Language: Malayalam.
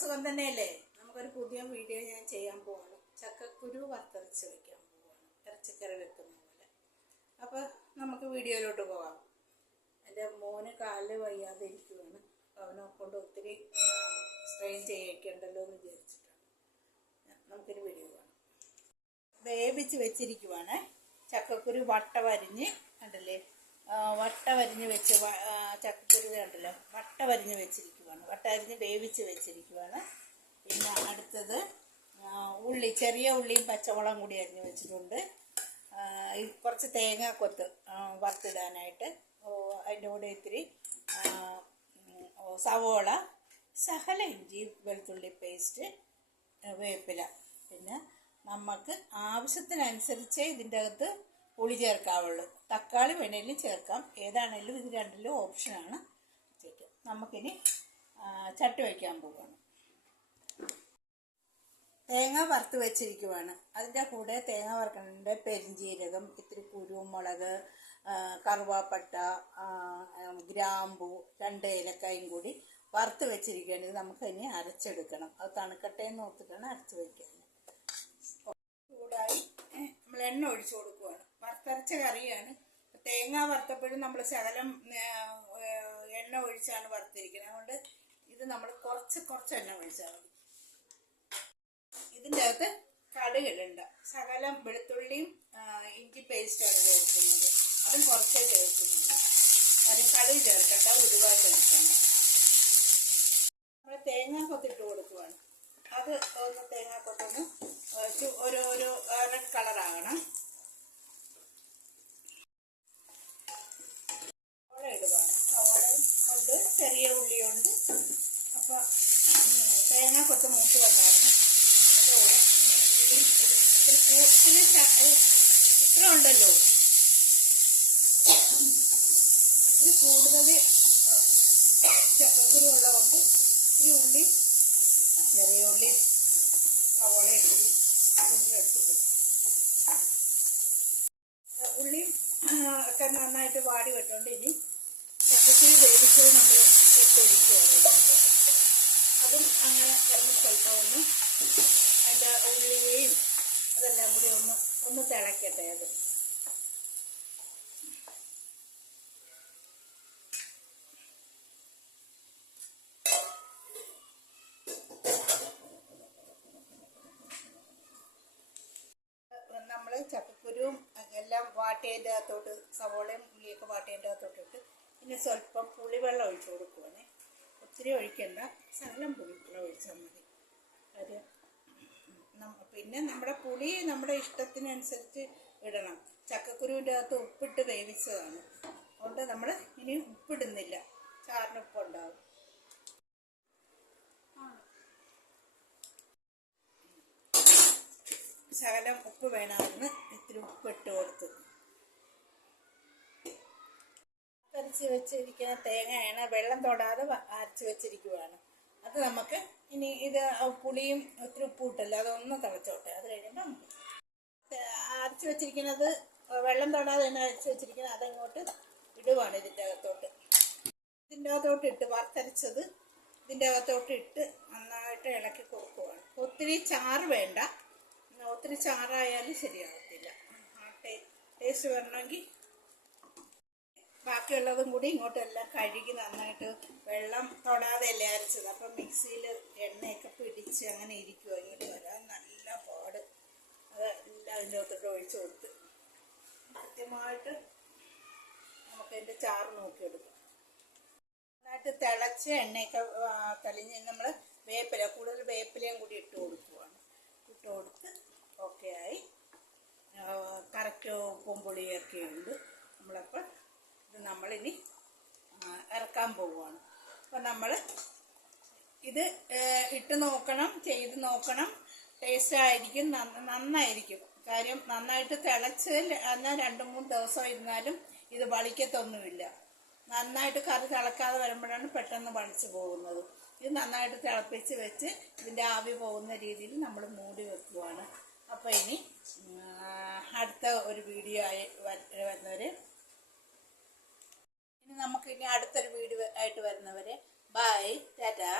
സുഖം തന്നെയല്ലേ? നമുക്കൊരു പുതിയ വീഡിയോ ഞാൻ ചെയ്യാൻ പോവാണ്. ചക്കക്കുരു വറുത്തരച്ച് വെക്കാൻ പോവാണ്, ഇറച്ചിക്കറി വെക്കുന്ന പോലെ. അപ്പോൾ നമുക്ക് വീഡിയോയിലോട്ട് പോകാം. എൻ്റെ മോന് കാലിൽ വയ്യാതെ ഇരിക്കുവാണ്. അവനെ കൊണ്ട് ഒത്തിരി സ്ട്രെയിൻ ചെയ്യിക്കണ്ടല്ലോ എന്ന് വിചാരിച്ചിട്ടാണ്. നമുക്കൊരു വീഡിയോ കാണാം. വേവിച്ച് വെച്ചിരിക്കുവാണ് ചക്കക്കുരു. വട്ട വരിഞ്ഞ് കണ്ടല്ലേ, വട്ട വരിഞ്ഞ് വെച്ച് ചക്കക്കുരു കണ്ടല്ലോ, വട്ട വരിഞ്ഞ് വെച്ചിരിക്കുവാണ്. വട്ട അരിഞ്ഞ് വേവിച്ച് വെച്ചിരിക്കുവാണ്. പിന്നെ അടുത്തത് ഉള്ളി, ചെറിയ ഉള്ളിയും പച്ചമുളകും കൂടി അരിഞ്ഞ് വെച്ചിട്ടുണ്ട്. കുറച്ച് തേങ്ങാക്കൊത്ത് വറുത്തിടാനായിട്ട്. അതിൻ്റെ കൂടെ ഇത്തിരി സവോള, ശകല ഇഞ്ചി വെളുത്തുള്ളി പേസ്റ്റ്, വേപ്പില. പിന്നെ നമുക്ക് ആവശ്യത്തിനനുസരിച്ച് ഇതിൻ്റെ അകത്ത് പുളി ചേർക്കാവുള്ളൂ. തക്കാളി വേണേലും ചേർക്കാം, ഏതാണേലും ഇത് രണ്ടിലും ഓപ്ഷനാണ്. നമുക്കിനി ചട്ടി വയ്ക്കാൻ പോവുകയാണ്. തേങ്ങ വറുത്ത് വെച്ചിരിക്കുവാണ്. അതിൻ്റെ കൂടെ തേങ്ങ വറുക്കുന്നുണ്ട് പെരിഞ്ജീരകം, ഇത്തിരി കുരുമുളക്, കറുവാപ്പട്ട, ഗ്രാമ്പൂ, 2 ഏലക്കായും കൂടി വറുത്ത് വെച്ചിരിക്കുകയാണ്. ഇത് നമുക്ക് ഇനി അരച്ചെടുക്കണം. അത് തണുക്കട്ടെ എന്ന് ഓർത്തിട്ടാണ് അരച്ച് വയ്ക്കുന്നത്. ചൂടായി നമ്മൾ എണ്ണ ഒഴിച്ചു കൊടുക്കുവാണ്. വറുത്തരച്ച കറിയാണ്. തേങ്ങ വറുത്തപ്പോഴും നമ്മൾ ശകലം എണ്ണ ഒഴിച്ചാണ് വറുത്തിരിക്കുന്നത്. അതുകൊണ്ട് ഇത് നമ്മൾ കുറച്ച് എണ്ണ ഒഴിച്ചാൽ മതി. ഇതിൻ്റെ അകത്ത് കടുകിടണ്ട. ശകലം വെളുത്തുള്ളിയും ഇഞ്ചി പേസ്റ്റാണ് ചേർക്കുന്നത്. അതും കുറച്ചേ ചേർക്കുന്നില്ല. കാര്യം കടുക് ചേർക്കണ്ട, ഉലുവ ചേർക്കണ്ട. നമ്മൾ തേങ്ങാക്കൊത്തിട്ട് കൊടുക്കുവാണ്. അത് ഒന്ന് തേങ്ങാക്കൊത്തൊന്ന് ഒരു റെഡ് കളറാകണം. സവോള ഇടുവാണ്. സവോളയും ഉണ്ട്, ചെറിയ ഉള്ളിയുണ്ട്. അപ്പോൾ തേങ്ങാക്കൊത്ത് മൂത്ത് വന്നായിരുന്നു. അതിൻ്റെ കൂടെ ഉള്ളി ഇത്ര ഉണ്ടല്ലോ, ഇത് കൂടുതൽ ചക്കക്കുരു ഉള്ളതുകൊണ്ട് ഈ ഉള്ളി, ചെറിയ ഉള്ളി, സവോള ഇട്ടിട്ട് എടുത്തിട്ട് ഉള്ളിയും ഒക്കെ നന്നായിട്ട് വാടി വെട്ടുകൊണ്ട് ഇനി ചക്കക്കുരു വേവിച്ചത് നമ്മൾ ഇട്ടൊഴിക്കുകയാണ്. അതും അങ്ങനെ കിടന്ന് സ്വല്പം അതിൻ്റെ ഉള്ളിയെയും അതെല്ലാം കൂടി ഒന്ന് തിളക്കട്ടെ. അത് നമ്മൾ ചക്കക്കുരുവും എല്ലാം വാട്ടിയതിൻ്റെ അകത്തോട്ട്, സവോളയും ഉള്ളിയൊക്കെ വാട്ടിയതിൻ്റെ അകത്തോട്ടിട്ട് പിന്നെ സ്വല്പം പുളിവെള്ളം ഒഴിച്ചു കൊടുക്കുവാണേ. ഒത്തിരി ഒഴിക്കണ്ട, ശകലം പുളിവെള്ളം ഒഴിച്ചാൽ മതി. കാര്യം പിന്നെ നമ്മുടെ പുളി നമ്മുടെ ഇഷ്ടത്തിനനുസരിച്ച് ഇടണം. ചക്കക്കുരുവിൻ്റെ അകത്ത് ഉപ്പിട്ട് വേവിച്ചതാണ്. അതുകൊണ്ട് നമ്മൾ ഇനി ഉപ്പിടുന്നില്ല, ചാറിന് ഉപ്പുണ്ടാവും. ശകലം ഉപ്പ് വേണമെന്ന് ഇത്തിരി ഉപ്പിട്ട് കൊടുത്ത് അരച്ച് വെച്ചിരിക്കുന്ന തേങ്ങയാണ്. വെള്ളം തൊടാതെ അരച്ച് വെച്ചിരിക്കുവാണ്. അത് നമുക്ക് ഇനി ഇത് പുളിയും ഒത്തിരി ഉപ്പും ഇട്ടല്ലോ, അതൊന്ന് തിളച്ചോട്ടെ. അത് കഴിയുമ്പോൾ നമുക്ക് അരച്ച് വെച്ചിരിക്കുന്നത്, വെള്ളം തൊടാതെ തന്നെ അരച്ച് വെച്ചിരിക്കുന്നത്, അതങ്ങോട്ട് ഇടുവാണ്. ഇതിൻ്റെ അകത്തോട്ട് ഇട്ട് വറുത്തരച്ചത് ഇതിൻ്റെ അകത്തോട്ട് ഇട്ട് നന്നായിട്ട് ഇളക്കി കൊടുക്കുവാണ്. ഒത്തിരി ചാറ് വേണ്ട, ഒത്തിരി ചാറായാലും ശരിയാകത്തില്ല. ടേസ്റ്റ് വരണമെങ്കിൽ ബാക്കിയുള്ളതും കൂടി ഇങ്ങോട്ടെല്ലാം കഴുകി നന്നായിട്ട്, വെള്ളം തൊടാതെയല്ലേ അരച്ചത്. അപ്പം മിക്സിയിൽ എണ്ണയൊക്കെ പിടിച്ച് അങ്ങനെ ഇരിക്കുമോ, ഇങ്ങോട്ട് വരാൻ നല്ല പാട്. അത് എല്ലാം അതിൻ്റെ അകത്തോട്ട് ഒഴിച്ചു കൊടുത്ത് കൃത്യമായിട്ട് നമുക്ക് അതിൻ്റെ ചാറ് നോക്കിയെടുക്കാം. നന്നായിട്ട് തിളച്ച് എണ്ണയൊക്കെ തെളിഞ്ഞ് നമ്മൾ വേപ്പില, കൂടുതൽ വേപ്പിലയും കൂടി ഇട്ട് കൊടുക്കുവാണ്. ഇട്ട് കൊടുത്ത് ഓക്കെ ആയി. കറക്റ്റ് ഉപ്പും പുളിയൊക്കെ ഉണ്ട്. നമ്മളപ്പോൾ ഇത് നമ്മളിനി ഇറക്കാൻ പോവുകയാണ്. അപ്പം നമ്മൾ ഇത് ഇട്ട് നോക്കണം, ചെയ്ത് നോക്കണം. ടേസ്റ്റ് ആയിരിക്കും, നന്നായിരിക്കും. കാര്യം നന്നായിട്ട് തിളച്ച് എന്നാൽ 2-3 ദിവസം ഇരുന്നാലും ഇത് വളിക്കത്തൊന്നുമില്ല. നന്നായിട്ട് കറി തിളക്കാതെ വരുമ്പോഴാണ് പെട്ടെന്ന് വളിച്ച് പോകുന്നത്. ഇത് നന്നായിട്ട് തിളപ്പിച്ച് വെച്ച് ഇതിൻ്റെ ആവി പോകുന്ന രീതിയിൽ നമ്മൾ മൂടി വെക്കുവാണ്. അപ്പോൾ ഇനി അടുത്ത ഒരു വീഡിയോ ആയി വരുന്നവരെ, ഇനി നമുക്കിനി അടുത്തൊരു വീഡിയോ ആയിട്ട് വരുന്നവരെ ബൈ, ടാറ്റാ.